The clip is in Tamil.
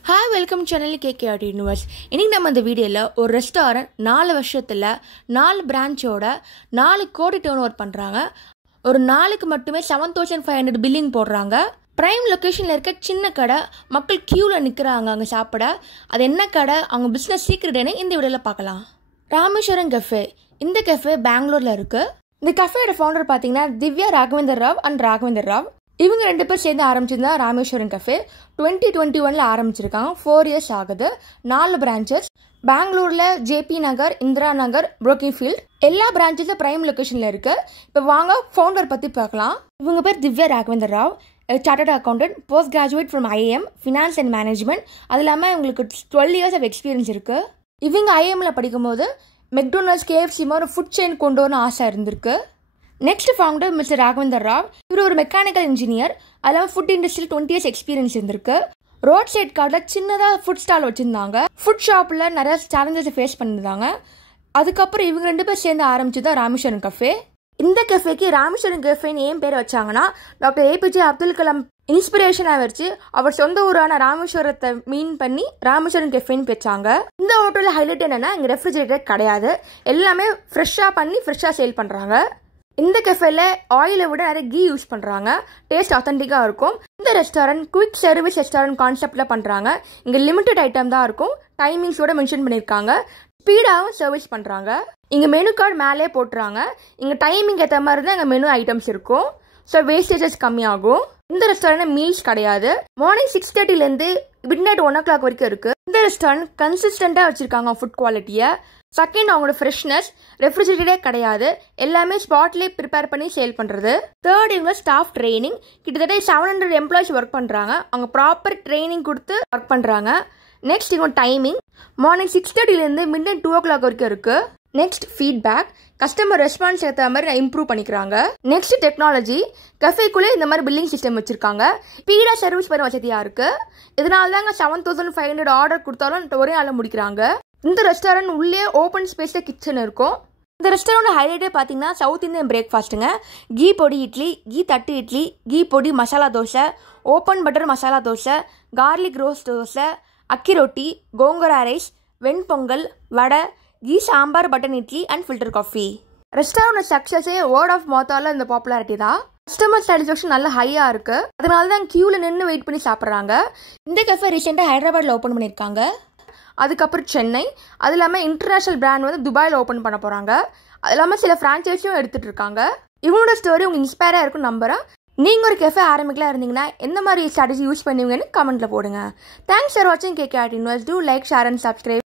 Hi, welcome channel KKRT Universe. இன்னைக்கு நம்ம இந்த வீடியோல ஒரு ரெஸ்டாரன்ட் 4 வருஷத்துல 4 பிரான்ச்சோட 4 கோடி டர்ன்ஓவர் பண்றாங்க. ஒரு நாளுக்கு மட்டுமே 7500 பில்லிங் போடுறாங்க. பிரைம் லொகேஷன்ல இருக்க சின்ன கடை மக்கள் கியூல நிக்கிறாங்க அங்க சாப்பிட. அது என்ன கடை, அவங்க பிசினஸ் சீக்ரெட்னு இந்த வீடியோல பார்க்கலாம். ராமேஸ்வரம் கஃபே. இந்த கஃபே பெங்களூர்ல இருக்கு. இந்த கஃபேயோட ஃபவுண்டர் பாத்தீங்கன்னா திவ்யா ராகவேந்தர் ராவ் அண்ட் ராகவேந்தர் ராவ். இவங்க 2 பேர் சேர்ந்து ஆரம்பிச்சிருந்தா ராமேஸ்வரம் கஃபே 2021 ஆரம்பிச்சிருக்காங்க. 4 இயர்ஸ் ஆகுது. 4 பிரான்ச்சஸ் பெங்களூர்ல ஜேபி நகர், இந்திரா நகர், புரோக்கின்ஃபீல்ட் எல்லா பிரான்ச்சஸும் பிரைம் லொகேஷன்ல இருக்கு. இப்போ வாங்க ஃபவுண்டர் பத்தி பார்க்கலாம். இவங்க பேர் Divya Raghavendra Rao, chartered accountant, post graduate from IIM finance and management. அது இல்லாமல் இவங்களுக்கு 12 இயர்ஸ் ஆஃப் எக்ஸ்பீரியன்ஸ் இருக்கு. இவங்க IIMல படிக்கும்போது மெக்டொனால்ட்ஸ், KFC மாதிரி ஒரு ஃபுட் செயின் கொண்டு வரணும் ஆசை இருந்திருக்கு. Next founder mister Raghavendra Rao. இவர் ஒரு மெக்கானிக்கல் இன்ஜினியர். அதில் ஃபுட் இண்டஸ்ட்ரியில் 20 இயர்ஸ் எக்ஸ்பீரியன்ஸ் இருந்திருக்கு. ரோட் சைட் கார்டில் சின்னதாக ஃபுட் ஸ்டால் வச்சுருந்தாங்க. ஃபுட் ஷாப்பில் நிறைய சேலஞ்சஸை ஃபேஸ் பண்ணியிருந்தாங்க. அதுக்கப்புறம் இவங்க 2 பேர் சேர்ந்து ஆரம்பிச்சு தான் ராமேஸ்வரம் கஃபே. இந்த கஃபேக்கு ராமேஸ்வரம் கஃபேன்னு ஏன் பேர் வச்சாங்கன்னா, டாக்டர் APJ அப்துல் கலாம் இன்ஸ்பிரேஷனாக வச்சு அவர் சொந்த ஊரான ராமேஸ்வரத்தை மீன் பண்ணி ராமேஸ்வரம் கஃபேன்னு வச்சாங்க. இந்த ஹோட்டலில் ஹைலைட் என்னன்னா, இங்கே ரெஃப்ரிஜரேட்டர் கிடையாது. எல்லாமே ஃப்ரெஷ்ஷாக பண்ணி ஃப்ரெஷ்ஷாக சேல் பண்ணுறாங்க. இந்த கஃபேல ஆயிலை விட நிறைய கீ யூஸ் பண்ணுறாங்க. டேஸ்ட் ஆத்தென்டிக்காக இருக்கும். இந்த ரெஸ்டாரண்ட் குயிக் சர்வீஸ் ரெஸ்டாரண்ட் கான்செப்டில் பண்ணுறாங்க. இங்கே லிமிட்டட் ஐட்டம் தான் இருக்கும். டைமிங்ஸோட மென்ஷன் பண்ணியிருக்காங்க. ஸ்பீடாகவும் சர்வீஸ் பண்ணுறாங்க. இங்கே மெனு கார்டு மேலே போட்டுறாங்க. இங்கே டைமிங் ஏற்ற மாதிரி தான் இங்கே மெனு ஐட்டம்ஸ் இருக்கும். ஸோ வேஸ்டேஜஸ் கம்மியாகும். இந்த ரெஸ்டாரண்ட் மீல்ஸ் கிடையாது. மார்னிங் 6:30லேருந்து மிட்நைட் 1 o'clock வரைக்கும் இருக்குது. இந்த ரெஸ்டாரண்ட் கன்சிஸ்டண்ட்டாக வச்சுருக்காங்க ஃபுட் குவாலிட்டியை. செகண்ட், அவங்களோட ஃப்ரெஷ்னஸ், ரெஃப்ரிஜரேட்டரே கிடையாது. எல்லாமே ஸ்பாட்லேயே ப்ரிப்பேர் பண்ணி சேல் பண்ணுறது. தேர்ட், இவங்க ஸ்டாஃப் ட்ரைனிங். கிட்டத்தட்ட 700 எம்ப்ளாயிஸ் ஒர்க் பண்ணுறாங்க. அவங்க ப்ராப்பர் ட்ரைனிங் கொடுத்து ஒர்க் பண்ணுறாங்க. நெக்ஸ்ட், இவங்க டைமிங் மார்னிங் 6:30லேருந்து மிட்நைட் 2 o'clock வரைக்கும் இருக்குது. Next, feedback. கஸ்டமர் ரெஸ்பான்ஸ் ஏற்ற மாதிரி இம்ப்ரூவ் பண்ணிக்கிறாங்க. Next, technology. கஃபேக்குள்ளே இந்த மாதிரி பில்லிங் சிஸ்டம் வச்சிருக்காங்க. ஸ்பீடாக சர்வீஸ் பண்ண வசதியாக இருக்கு. இதனால தாங்க 7500 ஆர்டர் கொடுத்தாலும் ஒரே நாளில் முடிக்கிறாங்க. இந்த ரெஸ்டாரண்ட் உள்ளே ஓப்பன் ஸ்பேஸில் கிச்சன் இருக்கும். இந்த ரெஸ்டாரண்ட் ஹைலைட்டே பார்த்தீங்கன்னா சவுத் இந்தியன் பிரேக்ஃபாஸ்ட்டுங்க. கீ பொடி இட்லி, கீ தட்டு idli, ghee podi masala dosa, open butter masala dosa, garlic roast dosa, akki roti, gongura rice, venpongal, vada, ghee sambar, button idli and filter coffee. Restaurant சக்ஸஸே வேர்ட் ஆஃப் மவுத்தால இந்த பாப்புலாரிட்டி தான். கஸ்டமர் சாட்டிஸ்ஃபேக்ஷன் நல்ல ஹையா இருக்கு. அதனால தான் கியூவில் நின்று வெயிட் பண்ணி சாப்பிட்றாங்க. இந்த கஃபே ரீசெண்டாக ஹைதராபாத்தில் ஓப்பன் பண்ணியிருக்காங்க. அதுக்கப்புறம் சென்னை, அது இல்லாமல் இன்டர்நேஷனல் பிராண்ட் வந்து துபாயில் ஓப்பன் பண்ண போகிறாங்க. அது இல்லாமல் சில ஃப்ரான்ச்சைஸும் எடுத்துகிட்டு இருக்காங்க. இவங்களோட ஸ்டோரி உங்களுக்கு இன்ஸ்பயராக இருக்கும் நம்புறேன். நீங்கள் ஒரு கெஃபே ஆரம்பிக்கலாம் இருந்தீங்கன்னா எந்த மாதிரி ஸ்ட்ராட்டஜி யூஸ் பண்ணுவீங்கன்னு கமெண்ட்டில் போடுங்க. தேங்க்ஸ் ஃபார் வாட்சிங் KKRT Universe. Do like, share and subscribe.